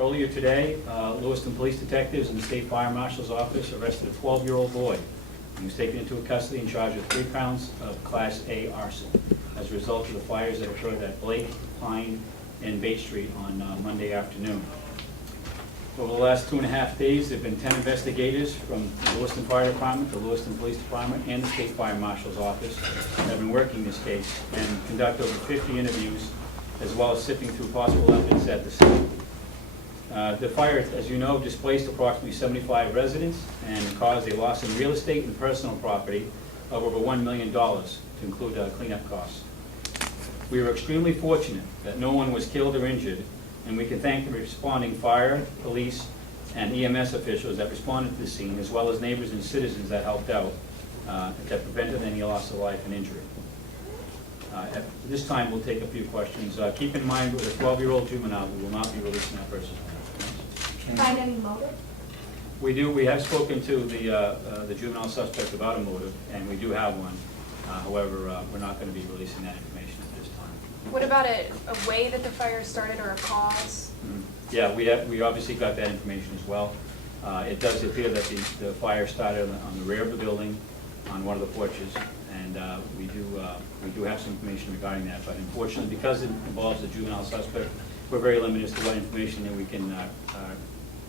Earlier today, Lewiston police detectives and the state fire marshal's office arrested a 12-year-old boy. He was taken into custody and charged with 3 counts of Class A arson as a result of the fires that occurred at Blake, Pine, and Bay Street on Monday afternoon. Over the last 2.5 days, there have been 10 investigators from the Lewiston Fire Department, the Lewiston Police Department, and the State Fire Marshal's Office that have been working this case and conduct over 50 interviews, as well as sifting through possible evidence at the scene. The fire, as you know, displaced approximately 75 residents and caused a loss in real estate and personal property of over $1 million, to include cleanup costs. We were extremely fortunate that no one was killed or injured, and we can thank the responding fire, police, and EMS officials that responded to the scene, as well as neighbors and citizens that helped out, that prevented any loss of life and injury. At this time, we'll take a few questions. Keep in mind, with a 12-year-old juvenile, we will not be releasing that person. Find any motive? We have spoken to the juvenile suspect about a motive, and we do have one. However, we're not going to be releasing that information at this time. What about a way that the fire started or a cause? Yeah, we obviously got that information as well. It does appear that the fire started on the rear of the building, on one of the porches, and we do have some information regarding that. But unfortunately, because it involves the juvenile suspect, we're very limited as to what information that we can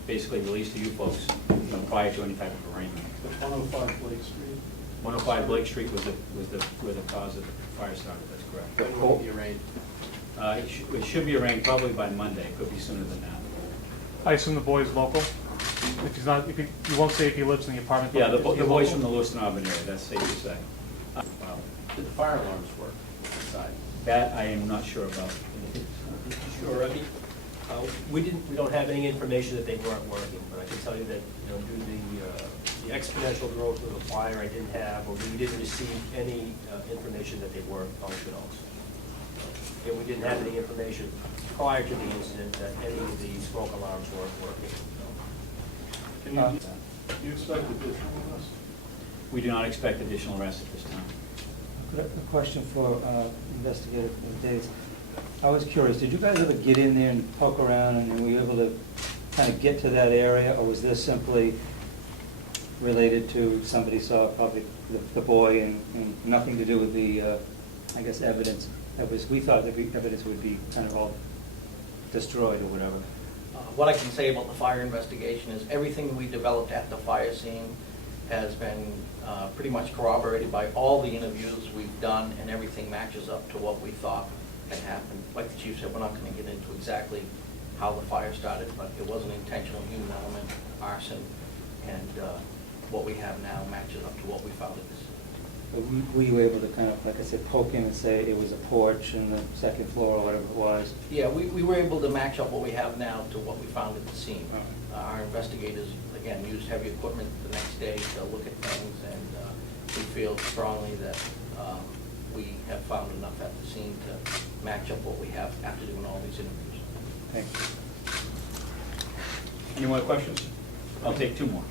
basically release to you folks, prior to any type of arraignment. It's 105 Blake Street. 105 Blake Street was where the cause of the fire started. That's correct. When will it be arraigned? It should be arraigned probably by Monday. It could be sooner than that. I assume the boy is local? If he's not, you won't say if he lives in the apartment. Yeah, the but he's boy's local? from the Lewiston Auburn area. That's safe to say. Did the fire alarms work inside? That I am not sure about. Sure, I mean, we don't have any information that they weren't working, but I can tell you that, due to the exponential growth of the fire, I didn't have, or we didn't receive any information that they weren't functional. And we didn't have any information prior to the incident that any of the smoke alarms weren't working. Can you expect additional arrests? We do not expect additional arrests at this time. A question for investigator Days. I was curious, did you guys ever get in there and poke around, and were you able to kind of get to that area, or was this simply related to somebody saw probably the boy and nothing to do with the, I guess, evidence? We thought that the evidence would be kind of all destroyed or whatever. What I can say about the fire investigation is everything we developed at the fire scene has been pretty much corroborated by all the interviews we've done, and everything matches up to what we thought had happened. Like the chief said, we're not going to get into exactly how the fire started, but it was an intentional human element, arson, and what we have now matches up to what we found at the scene. But were you able to kind of, like I said, poke in and say it was a porch in the second floor or whatever it was? Yeah, we were able to match up what we have now to what we found at the scene. Our investigators, again, used heavy equipment the next day to look at things, and we feel strongly that we have found enough at the scene to match up what we have after doing all these interviews. Thank you. Any more questions? I'll take 2 more.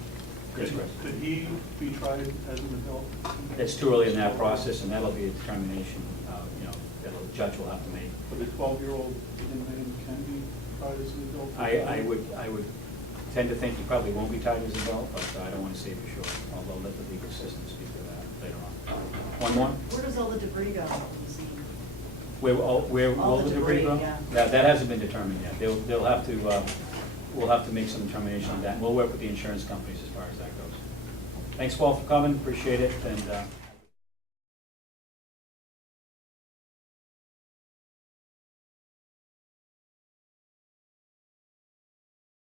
Yes, Chris. Could he be tried as an adult? It's too early in that process, and that'll be a determination, that the judge will have to make. But a 12-year-old inmate can be tried as an adult? I would tend to think he probably won't be tied as an adult, but I don't want to say for sure, although let the legal assistant speak to that later on. One more? Where does all the debris go from the scene? Where All will the the debris go? debris, yeah. That hasn't been determined yet. They'll have to, we'll have to make some determination on that. We'll work with the insurance companies as far as that goes. Thanks, Paul, for coming. Appreciate it. And